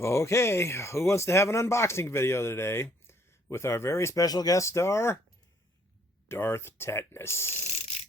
Okay, who wants to have an unboxing video today with our very special guest star, Darth Tetanus?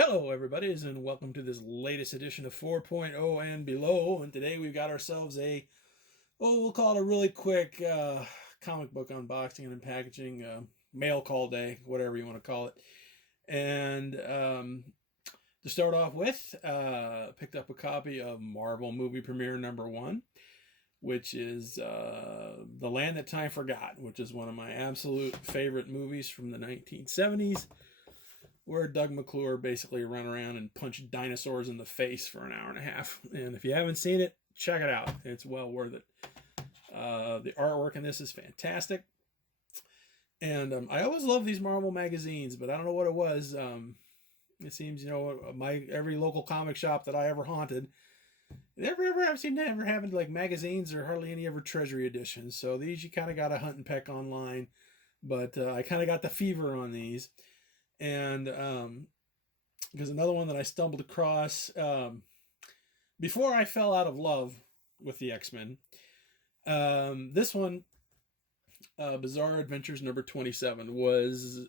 Hello, everybody, and welcome to this latest edition of 4.0 and below. And today we've got ourselves we'll call it a really quick comic book unboxing and packaging, mail call day, whatever you want to call it. And to start off with, picked up a copy of Marvel movie premiere #1, which is The Land That Time Forgot, which is one of my absolute favorite movies from the 1970s, where Doug McClure basically ran around and punched dinosaurs in the face for an hour and a half. And if you haven't seen it, check it out. It's well worth it. The artwork in this is fantastic. And I always love these Marvel magazines, but I don't know what it was. It seems, my every local comic shop that I ever haunted, I seem to ever have like magazines or hardly any ever Treasury editions. So these you kind of got to hunt and peck online. But I kind of got the fever on these. And because another one that I stumbled across before I fell out of love with the X-Men, this one, Bizarre Adventures #27, was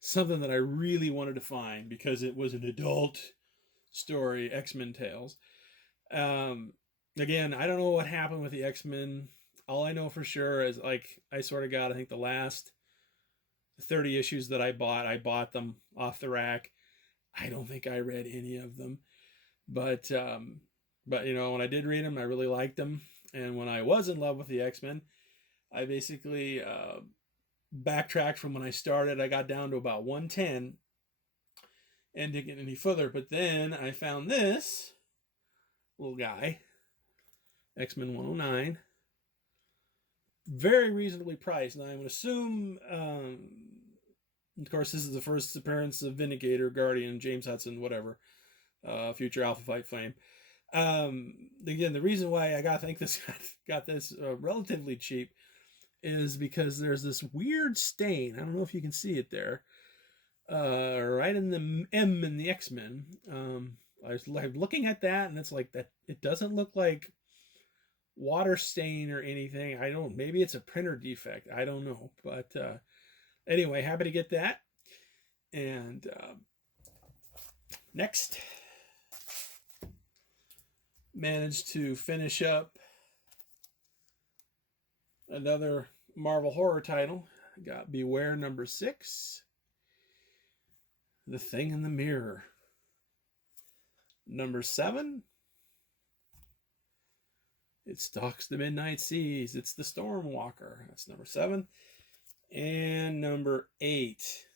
something that I really wanted to find because it was an adult story, X-Men Tales. Again, I don't know what happened with the X-Men. All I know for sure is I sort of got, I think, the last 30 issues that I bought them off the rack. I don't think I read any of them, but when I did read them, I really liked them. And when I was in love with the X-Men, I basically backtracked from when I started. I got down to about 110 and didn't get any further. But then I found this little guy, X-Men 109, very reasonably priced. And I would assume, of course, this is the first appearance of Vindicator, Guardian, James Hudson, whatever, future Alpha Flight Flame. Again, the reason why I got this relatively cheap is because there's this weird stain. I don't know if you can see it there, right in the M in the X-Men. I was looking at that, and it's like that. It doesn't look like water stain or anything. Maybe it's a printer defect. I don't know. But anyway, happy to get that. And next, managed to finish up another Marvel horror title. Got Beware #6, The Thing in the Mirror. #7, It Stalks the Midnight Seas. It's the Stormwalker. That's #7. And #8,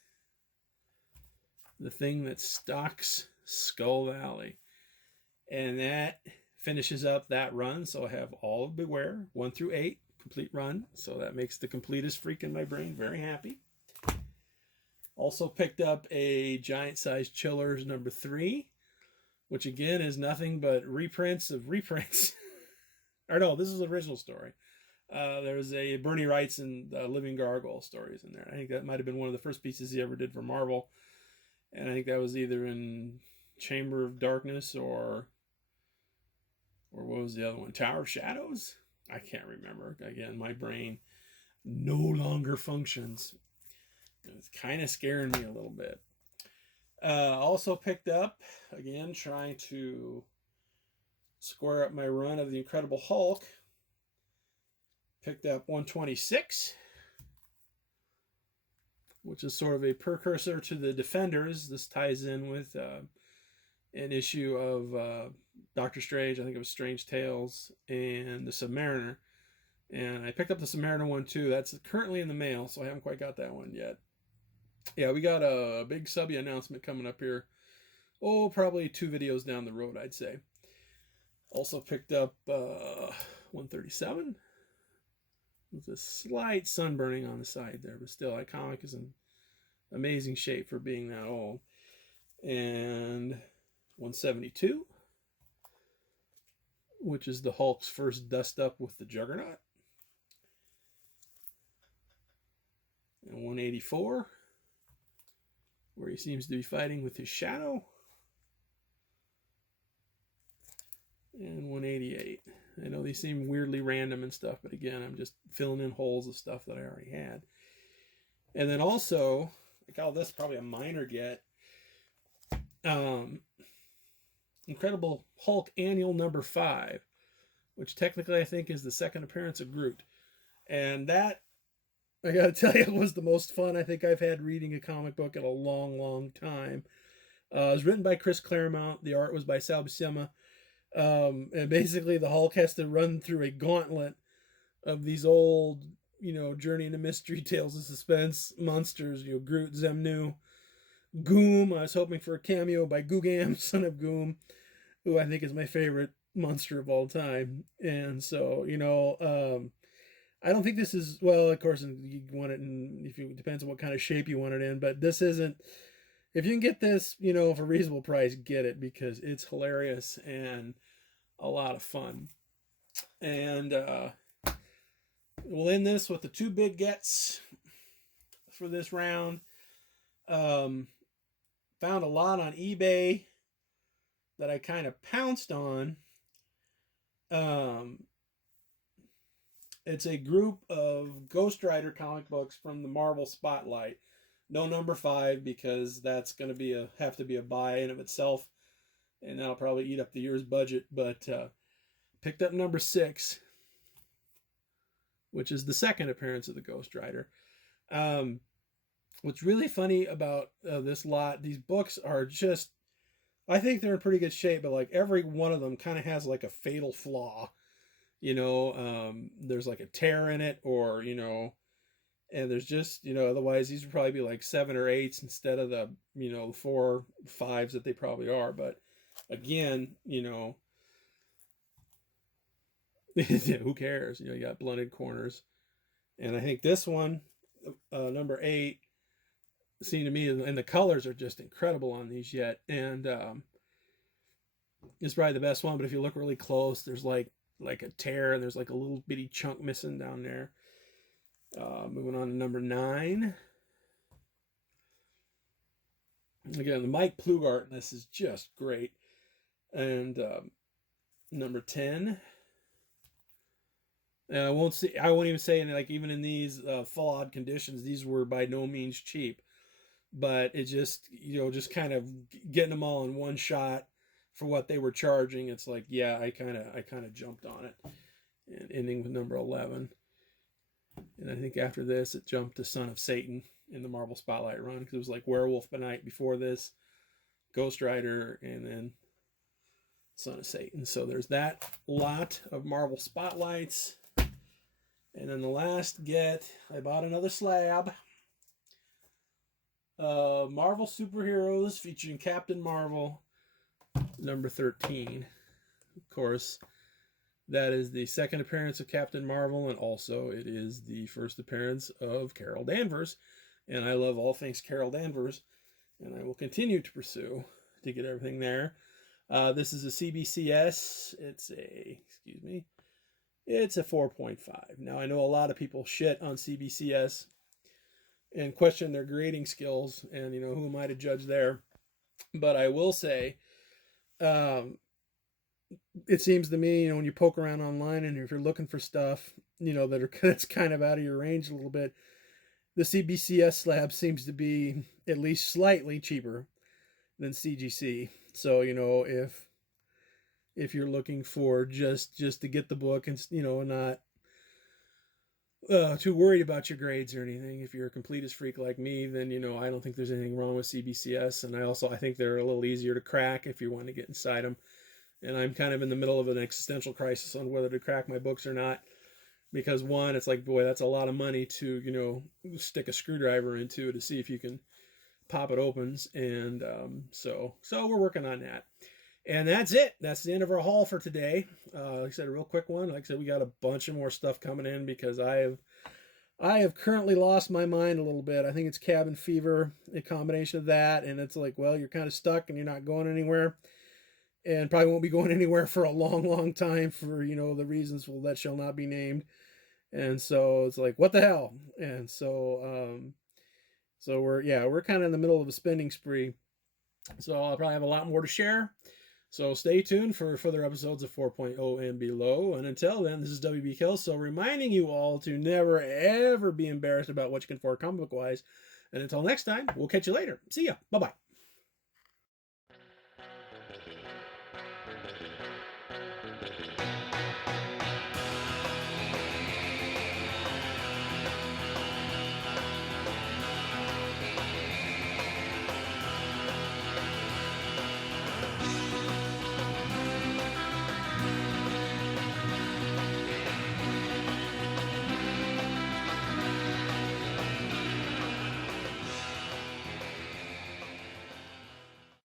The Thing That Stalks Skull Valley. And that finishes up that run. So I have all of Beware, 1 through 8, complete run. So that makes the completest freak in my brain very happy. Also picked up a giant size Chillers #3, which again is nothing but reprints of reprints. Or no, this is the original story. There's a Bernie Wright's and Living Gargoyle stories in there. I think that might have been one of the first pieces he ever did for Marvel. And I think that was either in Chamber of Darkness or what was the other one? Tower of Shadows? I can't remember. Again, my brain no longer functions. It's kind of scaring me a little bit. Also picked up, again, trying to square up my run of the Incredible Hulk. Picked up 126, which is sort of a precursor to the Defenders. This ties in with an issue of Doctor Strange. I think it was Strange Tales and the Submariner. And I picked up the Samaritan one too. That's currently in the mail, so I haven't quite got that one yet. Yeah, we got a big subby announcement coming up here. Oh, probably 2 videos down the road, I'd say. Also picked up 137. With a slight sunburning on the side there, but still, that comic is in amazing shape for being that old. And 172, which is the Hulk's first dust up with the Juggernaut. And 184, where he seems to be fighting with his shadow. And 188. I know these seem weirdly random and stuff, but again, I'm just filling in holes of stuff that I already had. And then also, I call this probably a minor get. Incredible Hulk Annual number 5, which technically I think is the second appearance of Groot. And that, I gotta tell you, was the most fun I think I've had reading a comic book in a long, long time. It was written by Chris Claremont. The art was by Sal Buscema. And basically the Hulk has to run through a gauntlet of these old, Journey into Mystery, Tales of Suspense monsters, Groot, Zemnu, Goom. I was hoping for a cameo by Googam, son of Goom, who I think is my favorite monster of all time. And so, I don't think this is, well, of course, you want it in, it depends on what kind of shape you want it in, but this isn't, if you can get this, for a reasonable price, get it, because it's hilarious and a lot of fun. And we'll end this with the 2 big gets for this round. Found a lot on eBay that I kind of pounced on. It's a group of Ghost Rider comic books from the Marvel Spotlight. No number 5, because that's going to have to be a buy in of itself, and that'll probably eat up the year's budget. But picked up number 6, which is the second appearance of the Ghost Rider. What's really funny about this lot, these books are just, I think they're in pretty good shape, but like every one of them kind of has like a fatal flaw. There's like a tear in it, or and there's just, otherwise these would probably be like 7 or 8s instead of the, 4 or 5s that they probably are. But again, who cares? You got blunted corners. And I think this one, number 8, seemed to me, and the colors are just incredible on these yet. And it's probably the best one. But if you look really close, there's like a tear, and there's like a little bitty chunk missing down there. Moving on to number 9. Again, the Mike Plugart in this is just great. And number 10. I won't even say, like, even in these flawed conditions, these were by no means cheap. But it just, just kind of getting them all in one shot for what they were charging. It's like, yeah, I kind of jumped on it. And ending with number 11. And I think after this, it jumped to Son of Satan in the Marvel Spotlight run, because it was like Werewolf by Night before this, Ghost Rider, and then Son of Satan. So there's that lot of Marvel Spotlights. And then the last get, I bought another slab. Marvel Superheroes featuring Captain Marvel, number 13. Of course, that is the second appearance of Captain Marvel, and also it is the first appearance of Carol Danvers. And I love all things Carol Danvers, and I will continue to pursue to get everything there. This is a CBCS. It's a 4.5. Now, I know a lot of people shit on CBCS and question their grading skills, and who am I to judge there? But I will say, it seems to me, when you poke around online, and if you're looking for stuff, that's kind of out of your range a little bit, the CBCS slab seems to be at least slightly cheaper than CGC. So, if you're looking for just to get the book and, not too worried about your grades or anything, if you're a completist freak like me, then, I don't think there's anything wrong with CBCS. And I think they're a little easier to crack if you want to get inside them. And I'm kind of in the middle of an existential crisis on whether to crack my books or not. because one, it's like, boy, that's a lot of money to, stick a screwdriver into to see if you can pop it opens. And so we're working on that. And that's it. That's the end of our haul for today. Like I said, a real quick one. Like I said, we got a bunch of more stuff coming in because I have currently lost my mind a little bit. I think it's cabin fever, a combination of that, and it's like, well, you're kind of stuck and you're not going anywhere, and probably won't be going anywhere for a long, long time for the reasons that shall not be named. And so it's like, what the hell? And so we're kind of in the middle of a spending spree. So I'll probably have a lot more to share. So stay tuned for further episodes of 4.0 and below. And until then, this is WB Kelso reminding you all to never, ever be embarrassed about what you can afford comic book wise. And until next time, we'll catch you later. See ya. Bye-bye.